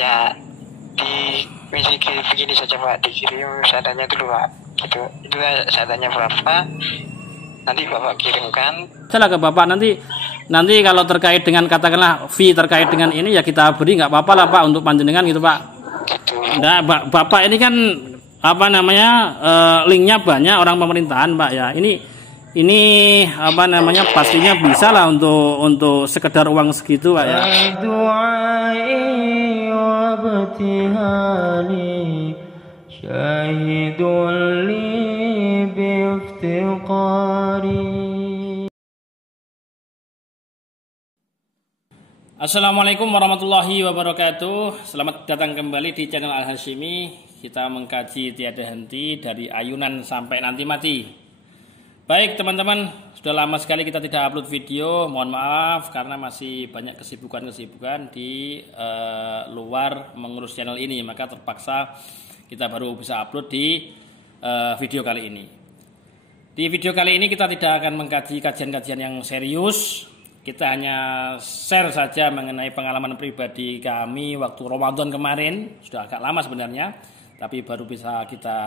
Ya begini saja Pak, dikirim seadanya dulu Pak. Gitu. Itu seadanya berapa? Nanti Bapak kirimkan. Salah ke Bapak nanti kalau terkait dengan katakanlah fee terkait dengan ini ya kita beri, nggak apa-apa lah Pak untuk panjenengan gitu Pak. Gitu. Nah, Bapak ini kan apa namanya linknya banyak orang pemerintahan Pak ya. Ini apa namanya pastinya bisa lah untuk sekedar uang segitu Pak ya. Assalamualaikum warahmatullahi wabarakatuh. Selamat datang kembali di channel Al Hashimi. Kita mengkaji tiada henti dari ayunan sampai nanti mati. Baik teman-teman, sudah lama sekali kita tidak upload video. Mohon maaf karena masih banyak kesibukan di luar mengurus channel ini. Maka terpaksa kita baru bisa upload di video kali ini. Di video kali ini kita tidak akan mengkaji kajian-kajian yang serius. Kita hanya share saja mengenai pengalaman pribadi kami waktu Ramadan kemarin. Sudah agak lama sebenarnya, tapi baru bisa kita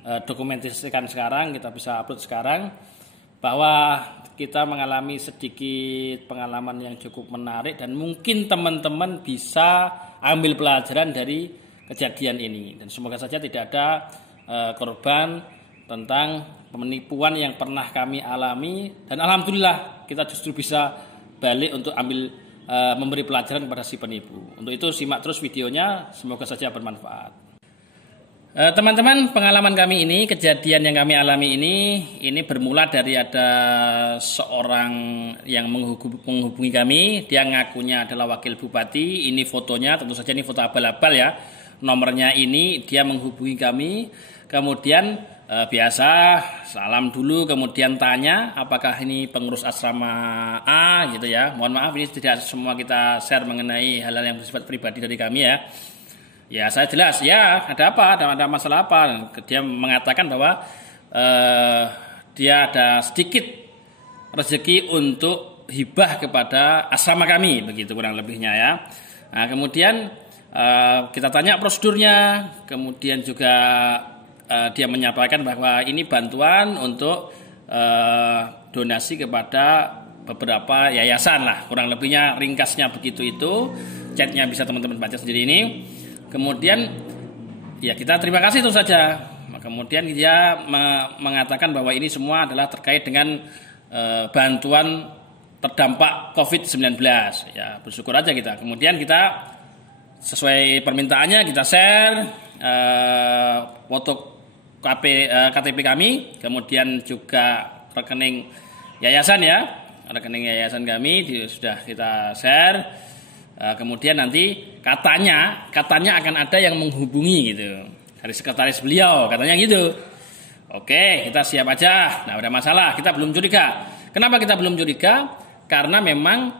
dokumentasikan sekarang, kita bisa upload sekarang. Bahwa kita mengalami sedikit pengalaman yang cukup menarik dan mungkin teman-teman bisa ambil pelajaran dari kejadian ini. Dan semoga saja tidak ada korban tentang penipuan yang pernah kami alami, dan alhamdulillah kita justru bisa balik untuk memberi pelajaran kepada si penipu. Untuk itu simak terus videonya, semoga saja bermanfaat. Teman-teman, pengalaman kami ini, kejadian yang kami alami ini bermula dari ada seorang yang menghubungi kami. Dia ngakunya adalah wakil bupati. Ini fotonya, tentu saja ini foto abal-abal ya. Nomornya ini, dia menghubungi kami. Kemudian biasa salam dulu, kemudian tanya apakah ini pengurus asrama A gitu ya. Mohon maaf ini tidak semua kita share mengenai hal-hal yang bersifat pribadi dari kami ya. Ya saya jelas ya, ada apa, ada masalah apa. Dia mengatakan bahwa dia ada sedikit rezeki untuk hibah kepada asrama kami, begitu kurang lebihnya ya. Nah kemudian kita tanya prosedurnya, kemudian juga dia menyampaikan bahwa ini bantuan untuk donasi kepada beberapa yayasan lah, kurang lebihnya ringkasnya begitu itu. Chatnya bisa teman-teman baca sendiri ini. Kemudian ya kita terima kasih itu saja. Kemudian dia mengatakan bahwa ini semua adalah terkait dengan bantuan terdampak COVID-19. Ya bersyukur aja kita. Kemudian kita sesuai permintaannya kita share foto KTP kami, kemudian juga rekening yayasan ya, rekening yayasan kami sudah kita share. Kemudian nanti katanya akan ada yang menghubungi gitu dari sekretaris beliau, katanya gitu. Oke, kita siap aja, nggak ada masalah, kita belum curiga. Kenapa kita belum curiga? Karena memang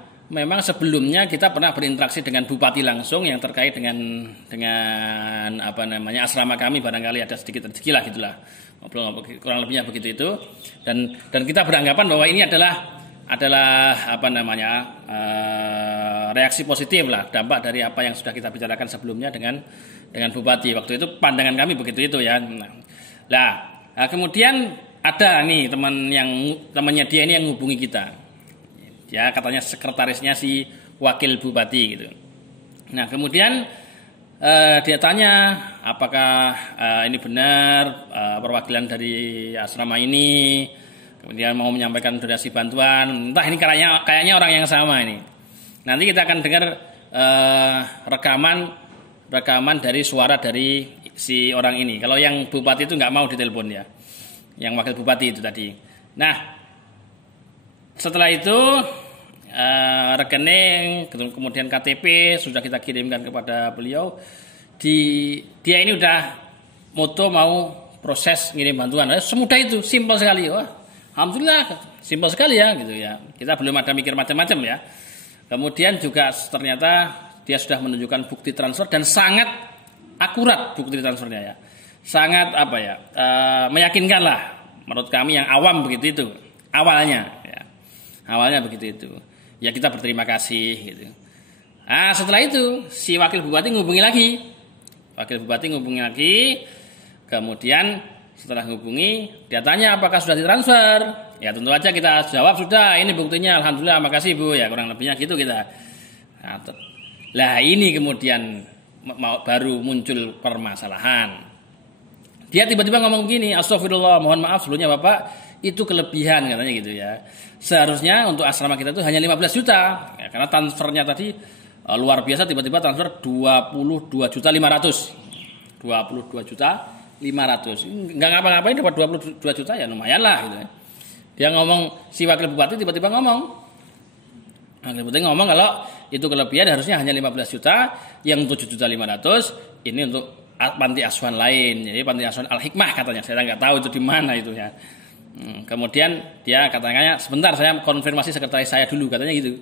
sebelumnya kita pernah berinteraksi dengan bupati langsung yang terkait dengan apa namanya asrama kami, barangkali ada sedikit rezeki lah gitulah, kurang lebihnya begitu itu. Dan kita beranggapan bahwa ini adalah apa namanya reaksi positif lah, dampak dari apa yang sudah kita bicarakan sebelumnya dengan bupati. Waktu itu pandangan kami begitu itu ya. Nah kemudian ada nih temannya dia ini yang menghubungi kita. Ya katanya sekretarisnya si wakil bupati gitu. Nah kemudian dia tanya apakah ini benar perwakilan dari asrama ini, kemudian mau menyampaikan donasi bantuan. Entah ini kayaknya orang yang sama ini. Nanti kita akan dengar rekaman dari suara dari si orang ini. Kalau yang bupati itu nggak mau ditelepon ya, yang wakil bupati itu tadi. Nah setelah itu rekening, kemudian KTP sudah kita kirimkan kepada beliau. Dia ini udah moto mau proses ngirim bantuan. Semudah itu, simpel sekali. Wah, alhamdulillah, simpel sekali ya gitu ya. Kita belum ada mikir macam-macam ya. Kemudian juga ternyata dia sudah menunjukkan bukti transfer dan sangat akurat bukti transfernya ya. Sangat meyakinkan lah menurut kami yang awam begitu itu awalnya begitu itu. Ya kita berterima kasih gitu. Nah, setelah itu si wakil bupati ngubungi lagi. Kemudian setelah ngubungi, dia tanya apakah sudah ditransfer. Ya tentu aja kita jawab sudah. Ini buktinya, alhamdulillah, makasih Bu. Ya kurang lebihnya gitu kita. Nah, ini kemudian baru muncul permasalahan. Dia tiba-tiba ngomong gini, astagfirullah, mohon maaf sebelumnya Bapak, itu kelebihan katanya gitu ya. Seharusnya untuk asrama kita itu hanya 15 juta. Ya, karena transfernya tadi luar biasa, tiba-tiba transfer 22.500.000. 22.500.000. Enggak ngapa-ngapain dapat 22 juta ya lumayan lah gitu ya. Dia ngomong, si wakil bupati tiba-tiba ngomong. Wakil bupati ngomong kalau itu kelebihan harusnya hanya 15 juta, yang 7.500.000 ini untuk panti asuhan lain. Jadi panti asuhan Al-Hikmah katanya. Saya nggak tahu itu di mana itu ya. Kemudian dia katanya sebentar saya konfirmasi sekretaris saya dulu katanya gitu.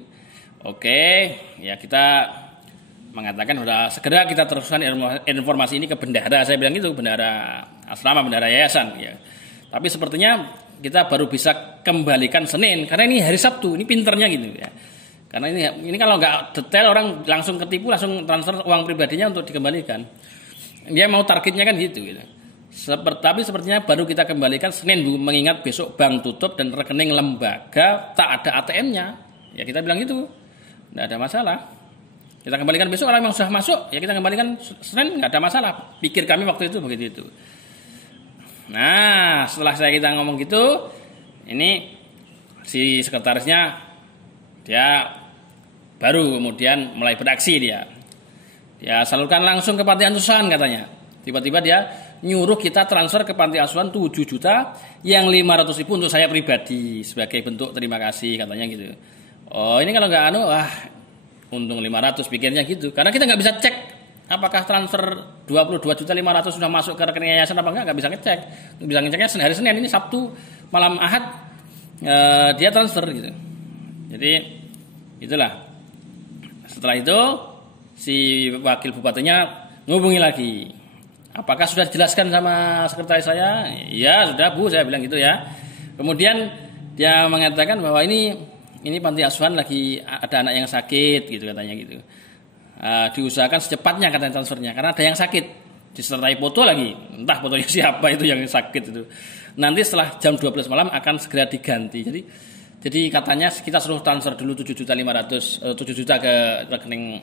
Oke, ya kita mengatakan sudah segera kita teruskan informasi ini ke bendahara. Saya bilang gitu, bendahara asrama, bendahara yayasan ya. Tapi sepertinya kita baru bisa kembalikan Senin karena ini hari Sabtu. Ini pinternya gitu ya. Karena ini kalau nggak detail orang langsung ketipu, langsung transfer uang pribadinya untuk dikembalikan. Dia mau targetnya kan gitu. Tapi sepertinya baru kita kembalikan Senin Bu, mengingat besok bank tutup dan rekening lembaga tak ada ATM-nya. Ya kita bilang gitu, nggak ada masalah. Kita kembalikan besok, orang yang sudah masuk, ya kita kembalikan Senin, nggak ada masalah. Pikir kami waktu itu begitu itu. Nah, setelah kita ngomong gitu, ini si sekretarisnya dia baru kemudian mulai beraksi dia. Ya salurkan langsung ke panti asuhan katanya. Tiba-tiba dia nyuruh kita transfer ke panti asuhan 7 juta, yang 500.000 untuk saya pribadi sebagai bentuk terima kasih katanya gitu. Oh ini kalau nggak untung 500 pikirnya gitu. Karena kita nggak bisa cek apakah transfer 22.500.000 sudah masuk ke rekening yayasan apa nggak bisa ngecek. Bisa ngeceknya hari Senin, ini Sabtu malam Ahad dia transfer gitu. Jadi itulah. Setelah itu si wakil bupatinya ngubungi lagi. Apakah sudah dijelaskan sama sekretaris saya? Ya sudah Bu, saya bilang gitu ya. Kemudian dia mengatakan bahwa ini panti asuhan lagi ada anak yang sakit gitu katanya gitu. Diusahakan secepatnya katanya transfernya karena ada yang sakit. Disertai foto lagi, entah fotonya siapa itu yang sakit itu. Nanti setelah jam 12 malam akan segera diganti. Jadi katanya kita suruh transfer dulu 7 juta ke rekening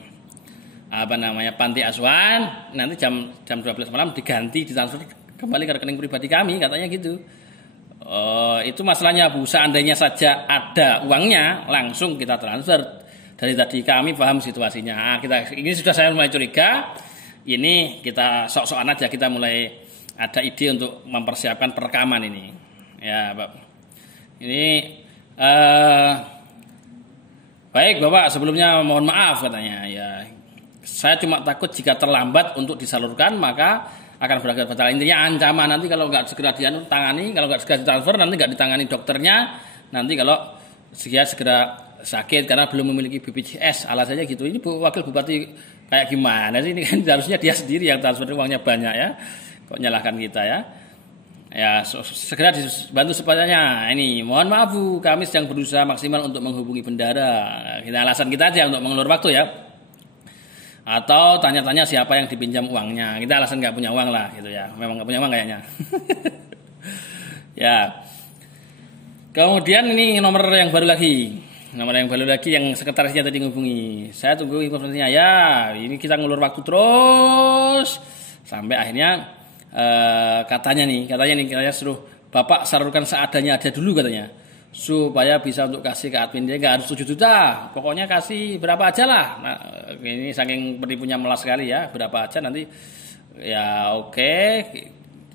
panti asuhan, nanti jam 12 malam diganti, ditransfer kembali ke rekening pribadi kami katanya gitu. Itu masalahnya Bu, seandainya saja ada uangnya langsung kita transfer. Dari tadi kami paham situasinya. Ini sudah saya mulai curiga. Ini kita sok-sokan aja, kita mulai ada ide untuk mempersiapkan perekaman ini. Ya, Pak. Ini baik Bapak, sebelumnya mohon maaf katanya ya. Saya cuma takut jika terlambat untuk disalurkan maka akan berakibat fatal. Intinya ancaman nanti kalau nggak segera ditangani, kalau nggak segera ditransfer nanti nggak ditangani dokternya, nanti kalau segera sakit karena belum memiliki BPJS alasannya gitu. Ini wakil bupati kayak gimana sih, ini kan harusnya dia sendiri yang transfer uangnya banyak ya. Kok nyalahkan kita ya? Ya segera dibantu supaya ini mohon maaf Bu, kami sedang berusaha maksimal untuk menghubungi bendahara. Kita alasan kita aja untuk mengulur waktu ya. Atau tanya-tanya siapa yang dipinjam uangnya. Kita alasan nggak punya uang lah gitu ya. Memang nggak punya uang kayaknya. Ya. Kemudian ini nomor yang baru lagi yang sekretarisnya tadi ngubungi. Saya tunggu informasinya ya. Ini kita ngulur waktu terus sampai akhirnya katanya suruh Bapak salurkan seadanya aja dulu katanya, supaya bisa untuk kasih ke admin. Dia nggak harus 7 juta, pokoknya kasih berapa aja lah. Nah, ini saking penipunya melas sekali ya, berapa aja nanti ya oke.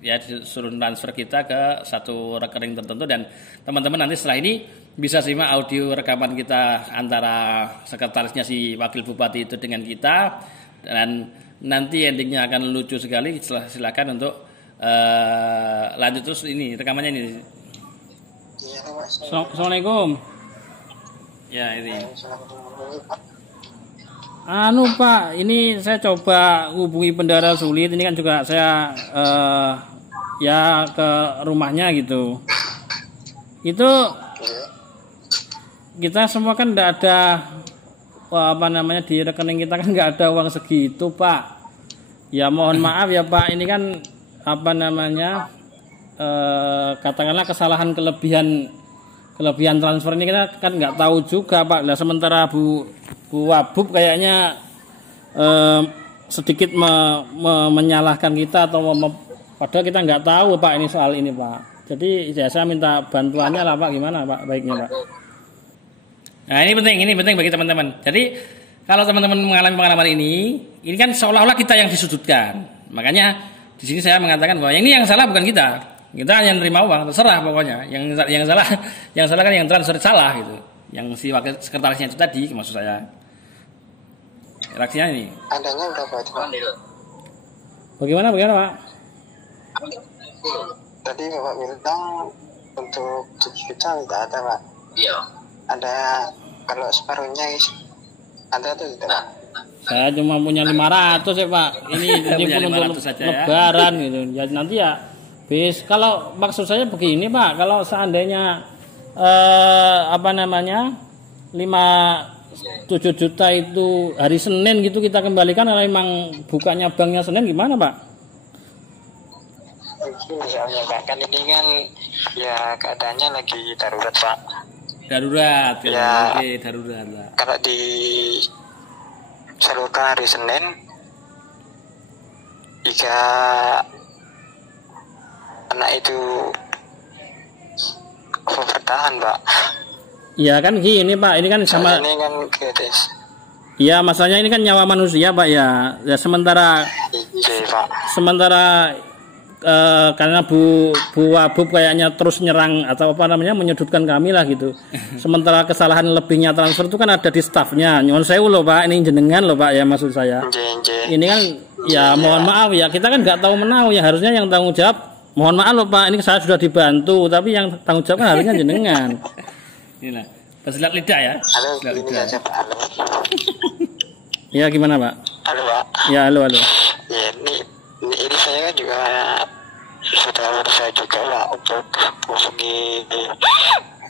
Ya suruh transfer kita ke satu rekening tertentu, dan teman-teman nanti setelah ini bisa simak audio rekaman kita antara sekretarisnya si wakil bupati itu dengan kita, dan nanti endingnya akan lucu sekali. Silakan untuk lanjut terus ini rekamannya ini. Assalamualaikum. Ya ini. Pak, ini saya coba hubungi bendahara sulit. Ini kan juga saya ya ke rumahnya gitu. Itu kita semua kan tidak ada di rekening kita kan nggak ada uang segitu Pak. Ya mohon maaf ya Pak, ini kan katakanlah kesalahan kelebihan transfer ini kita kan nggak tahu juga Pak. Nah, sementara Bu Wabub kayaknya sedikit menyalahkan kita atau padahal kita nggak tahu Pak ini soal ini Pak. Jadi saya minta bantuannya lah Pak, gimana Pak baiknya Pak? Nah ini penting bagi teman-teman. Jadi kalau teman-teman mengalami pengalaman ini kan seolah-olah kita yang disudutkan. Makanya di sini saya mengatakan bahwa ini yang salah bukan kita. Kita hanya nerima uang, terserah pokoknya. Yang salah kan yang transfer salah gitu. Yang si wakil sekretarisnya itu tadi, maksud saya. Reaksinya ini. Adanya berapa itu Pak? Bagaimana Pak? Tadi Bapak bilang untuk 7 juta tidak ada Pak. Iya. Ada kalau separuhnya ada tuh tidak Pak? Saya cuma punya 500 ya Pak. Ini pun untuk lebaran gitu. Jadi nanti ya kalau maksud saya begini Pak, kalau seandainya 7 juta itu hari Senin gitu kita kembalikan, kalau memang bukanya banknya Senin gimana Pak? Misalnya Pak, kan ini kan ya keadaannya lagi darurat Pak. Darurat ya. Oke, darurat lah. Kalau disalurkan hari Senin, jika anak itu bertahan Pak. Ya kan gini Pak, ini kan sama. Ini kan kritis. Iya, masalahnya ini kan nyawa manusia Pak ya. Ya sementara karena Bu Wabub kayaknya terus nyerang atau menyudutkan kami lah gitu. Sementara kesalahan lebihnya transfer itu kan ada di stafnya. Nyuwun sewu loh Pak, ini jenengan loh Pak ya maksud saya. Ini kan ya mohon maaf ya, kita kan nggak tahu menau ya, harusnya yang tanggung jawab. Mohon maaf loh Pak, ini saya sudah dibantu, tapi yang tanggung jawab kan harusnya jenengan. Inilah, bersilat lidah ya. Halo, gini saja Pak. Halo. Ya gimana Pak? Halo Pak. Ya halo. Ya ini saya kan juga sudah berusaha juga Pak untuk menghubungi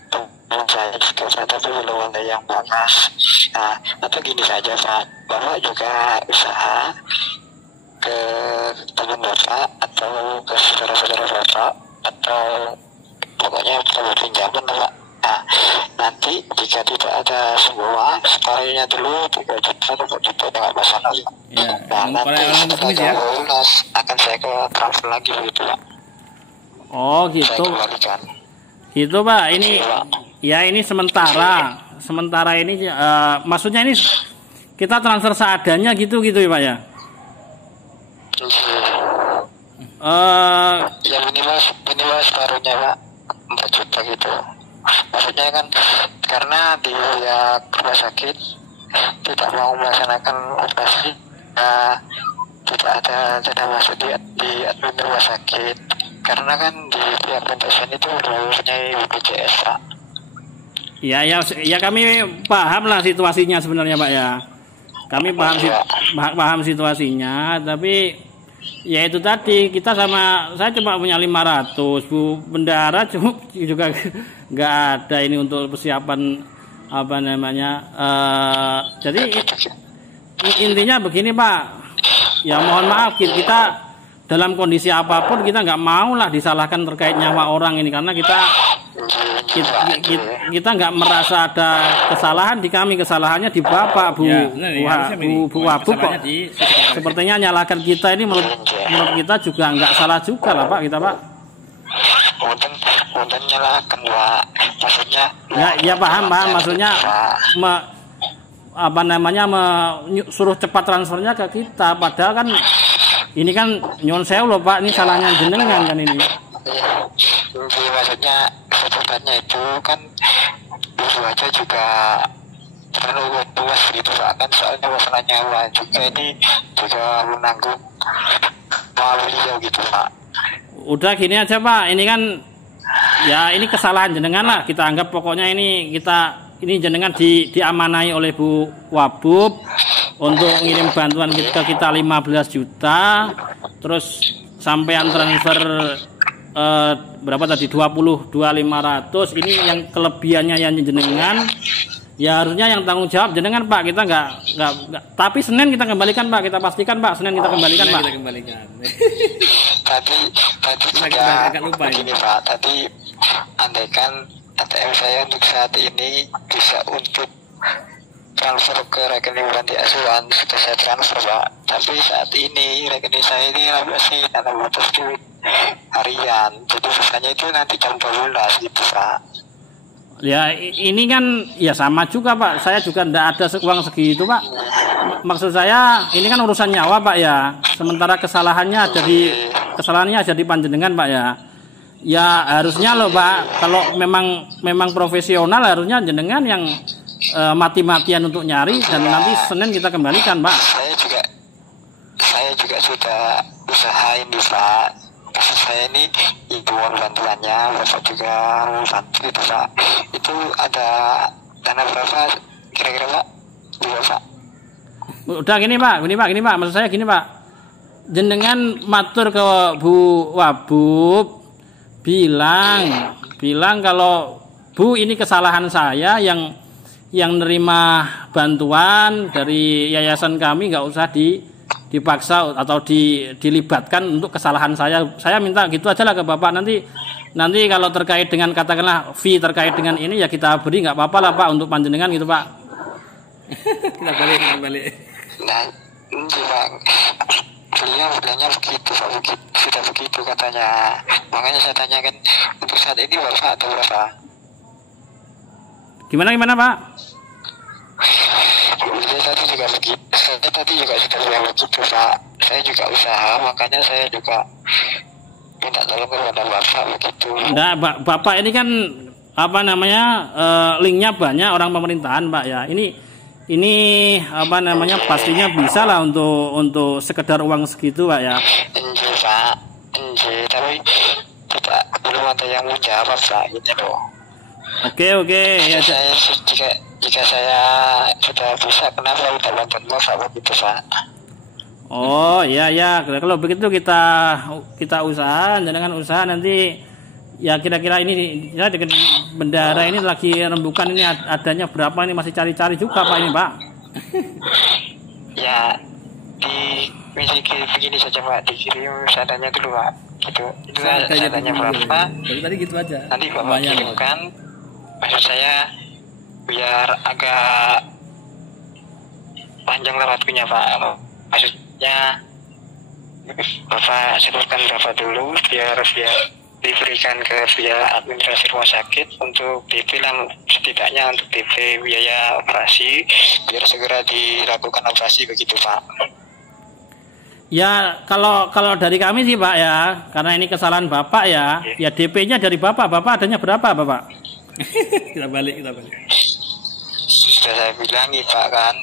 teman saya juga Pak, tapi belum ada yang balas. Nah, atau gini saja Pak, Bapak juga usaha ke teman Bapak atau ke saudara-saudara Bapak atau pokoknya kalau pinjaman Pak. Nah, nanti jika tidak ada semua, separuhnya dulu 3 juta, 4 juta nggak masalah. Ya, nah, nanti setelah lunas akan saya ke transfer lagi begitu Pak. Oh gitu. Gitu Pak, ini ya ini sementara ini maksudnya ini kita transfer seadanya gitu ya Pak ya. Ya minimal separuhnya Pak, 4 juta gitu. Maksudnya kan karena di rumah sakit tidak mau melaksanakan operasi, tidak ada dana masuk di admin rumah sakit karena kan di pihak pensiun itu mempunyai BPJS Pak. Ya kami paham lah situasinya sebenarnya Pak ya. Kami paham situasinya, tapi ya itu tadi saya cuma punya 500, Bu Bendara juga nggak ada ini untuk persiapan jadi intinya begini Pak, ya mohon maaf kita dalam kondisi apapun kita nggak mau lah disalahkan terkait nyawa orang ini, karena kita nggak merasa ada kesalahan di kami, kesalahannya di Bapak Bu Wabub kok sepertinya nyalakan kita ini. Menurut kita juga nggak salah juga lah Pak, kita Pak. Mungkin nyalakan Pak, maksudnya ya paham maksudnya suruh cepat transfernya ke kita, padahal kan ini kan nyuwun sewu loh Pak, ini salahnya jenengan kan ini. Maksudnya sebutannya itu kan dulu aja juga terlalu luas gitu Pak, kan soalnya masalah nyawa juga ini juga menanggung beliau gitu Pak. Udah gini aja Pak, ini kan ya ini kesalahan jenengan lah, kita anggap pokoknya ini jenengan diamanai oleh Bu Wabub untuk ngirim bantuan ke kita 15 juta, terus sampean transfer berapa tadi 22.500, ini yang kelebihannya yang jenengan, Ya harusnya yang tanggung jawab jenengan Pak, kita nggak. Tapi Senin kita kembalikan Pak, kita pastikan Pak, Senin kita kembalikan Pak. Kita kembalikan. tadi juga agak lupa begini Pak, tadi andaikan ATM saya untuk saat ini bisa untuk transfer ke rekening panti asuhan, sudah saya transfer Pak, tapi saat ini rekening saya ini masih ada batas duit harian, jadi sisanya itu nanti jam 12 gitu Pak. Ya ini kan ya sama juga Pak, saya juga tidak ada uang segitu Pak. Maksud saya ini kan urusan nyawa Pak ya, sementara kesalahannya ada di panjenengan Pak ya. Ya harusnya loh Pak, kalau memang profesional harusnya jenengan yang mati-matian untuk nyari dan nanti Senin kita kembalikan Pak. Saya juga sudah usahain nih Pak. Kasus saya ini ibu bantuannya, Bapak juga bantu gitu Pak. Itu ada dana berapa kira-kira Pak? Pak. Udah gini Pak, maksud saya gini Pak. Jenengan matur ke Bu Wabub, bilang kalau Bu ini kesalahan saya yang nerima bantuan dari yayasan kami nggak usah dipaksa atau dilibatkan untuk kesalahan saya. Saya minta gitu aja lah ke Bapak. Nanti kalau terkait dengan katakanlah fee terkait dengan ini ya kita beri, nggak apa-apa lah Pak untuk panjenengan gitu Pak. kita balik. Nah, beliau bilangnya begitu Pak, sudah begitu katanya. Makanya saya tanyakan untuk saat ini Bapak atau berapa? Gimana Pak? Saya tadi juga sudah bilang begitu Pak. Saya juga usaha, makanya saya juga minta tolong kepada Bapak begitu. Nah, Bapak ini kan linknya banyak orang pemerintahan Pak ya. Ini pastinya bisa lah untuk sekedar uang segitu Pak ya. Enggak Pak, tapi belum ada yang menjawab Pak ini loh. Oke ya. Jika saya sudah bisa, kenapa tidak bantuan Bapak begitu Pak? Oh iya kalau begitu kita usaha, dengan usaha nanti ya kira-kira ini ya dengan bendara ini lagi rembukan ini adanya berapa ini masih cari-cari juga Pak ini Pak. Ya begini saja Pak, dikirim seadanya dulu Pak, gitu. Itu seadanya berapa? Tadi gitu aja. Nanti Bapak kirimkan, maksud saya biar agak panjang waktunya Pak. Maksudnya Bapak sebutkan berapa dulu biar diberikan ke biaya administrasi rumah sakit untuk DP lah, setidaknya untuk DP biaya operasi biar segera dilakukan operasi begitu Pak. Ya kalau dari kami sih Pak ya, karena ini kesalahan Bapak ya, ya DP-nya dari Bapak adanya berapa Bapak? kita balik. Sudah saya bilang nih Pak kan,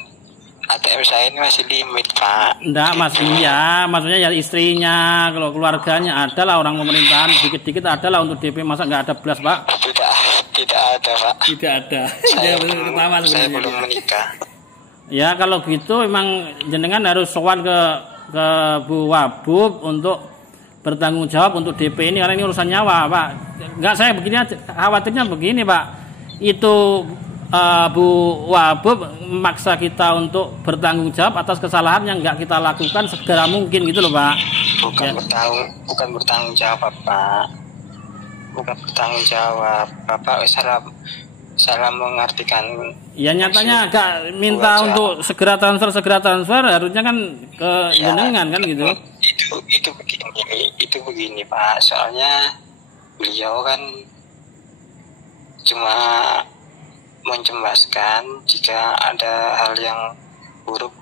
ATM saya ini masih limit Pak. Enggak Mas, iya maksudnya ya istrinya, kalau keluarganya ada lah orang pemerintahan, dikit-dikit ada lah untuk DP, masa nggak ada belas Pak? Tidak ada Pak. Tidak ada. Saya belum menikah. Ya kalau gitu memang jenengan harus sowan ke Bu Wabub untuk bertanggung jawab untuk DP ini karena ini urusan nyawa Pak. Enggak, saya begini aja, khawatirnya begini Pak. Itu Bu Wabub memaksa kita untuk bertanggung jawab atas kesalahan yang nggak kita lakukan segera mungkin gitu loh Pak. Bukan bertanggung jawab Pak. Bukan bertanggung jawab. Bapak salah mengartikan. Ya nyatanya agak minta untuk segera transfer harusnya kan ke jenengan kan gitu. Itu begini Pak. Soalnya beliau kan cuma mencemaskan jika ada hal yang buruk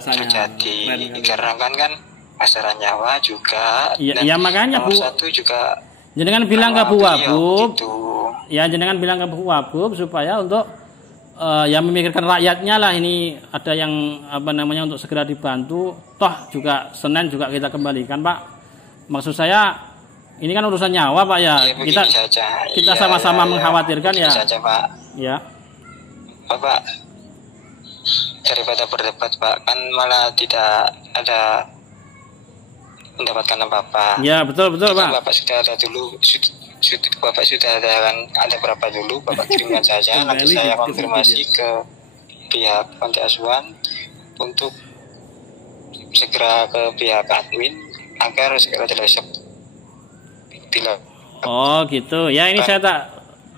terjadi, karena kan masalah nyawa juga. Ya makanya Bu. Satu juga jenengan bilang ke Bu Wabub. Gitu. Ya jenengan bilang ke Bu Wabub supaya untuk ya memikirkan rakyatnya lah, ini ada yang untuk segera dibantu. Toh juga Senin juga kita kembalikan Pak. Maksud saya ini kan urusan nyawa Pak ya. Kita sama-sama mengkhawatirkan ya. Saja Pak. Ya. Bapak daripada berdebat Pak kan malah tidak ada mendapatkan apa-apa. Ya betul Pak. Bapak sudah ada dulu Bapak sudah ada berapa dulu, Bapak kirimkan saja. Nanti Kembali saya ke konfirmasi video. ke pihak panti asuhan untuk segera ke pihak admin agar segera selesai. Bila Oh gitu. Ya ini saya tak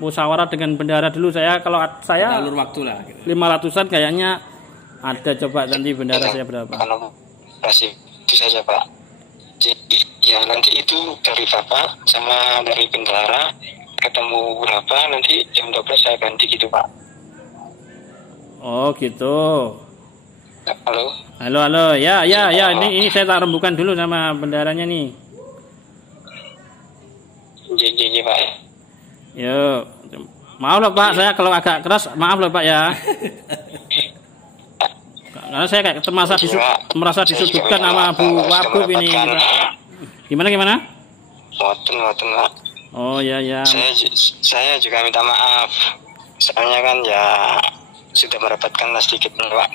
musyawarah dengan bendahara dulu. Kalau saya Kita ulur waktu lah. Gitu. 500-an kayaknya ada, coba nanti bendahara saya berapa. akan operasi itu saja Pak. Jadi ya nanti itu dari Bapak sama dari bendahara ketemu berapa, nanti jam 12 saya ganti gitu Pak. Oh gitu. Halo. Halo. Ya. Ini saya tak rembukan dulu sama bendaharanya nih. Jadi Pak. Yo. Maaf loh Pak, saya kalau agak keras, maaf loh Pak ya. Karena saya kayak merasa disudutkan sama Bu Wabub ini. Gimana? Moten Pak. Oh ya. Saya juga minta maaf. Soalnya kan ya sudah mendapatkan sedikit Pak.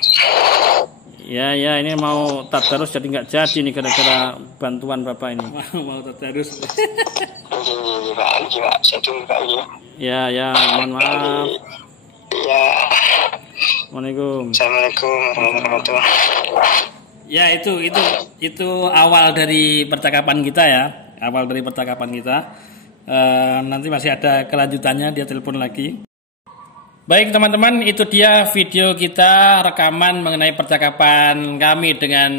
Ya, ini mau tadarus jadi nggak jadi nih gara-gara bantuan Bapak ini. Mau tadarus. Ini Pak, saya tunggu Pak ya. Ya, mohon maaf. Ya. Assalamualaikum. Assalamualaikum warahmatullahi wabarakatuh. Ya itu awal dari percakapan kita ya, nanti masih ada kelanjutannya, dia telepon lagi. Baik teman-teman, itu dia video kita rekaman mengenai percakapan kami dengan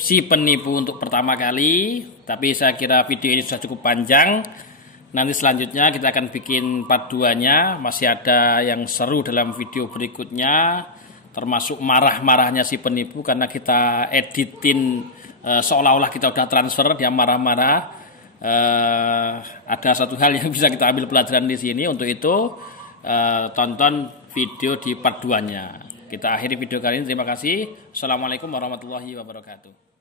si penipu untuk pertama kali. Tapi saya kira video ini sudah cukup panjang. Nanti selanjutnya kita akan bikin part 2-nya. Masih ada yang seru dalam video berikutnya, termasuk marah-marahnya si penipu karena kita editin seolah-olah kita udah transfer, dia marah-marah. Ada satu hal yang bisa kita ambil pelajaran di sini. Untuk itu tonton video di part 2-nya. Kita akhiri video kali ini. Terima kasih. Assalamualaikum warahmatullahi wabarakatuh.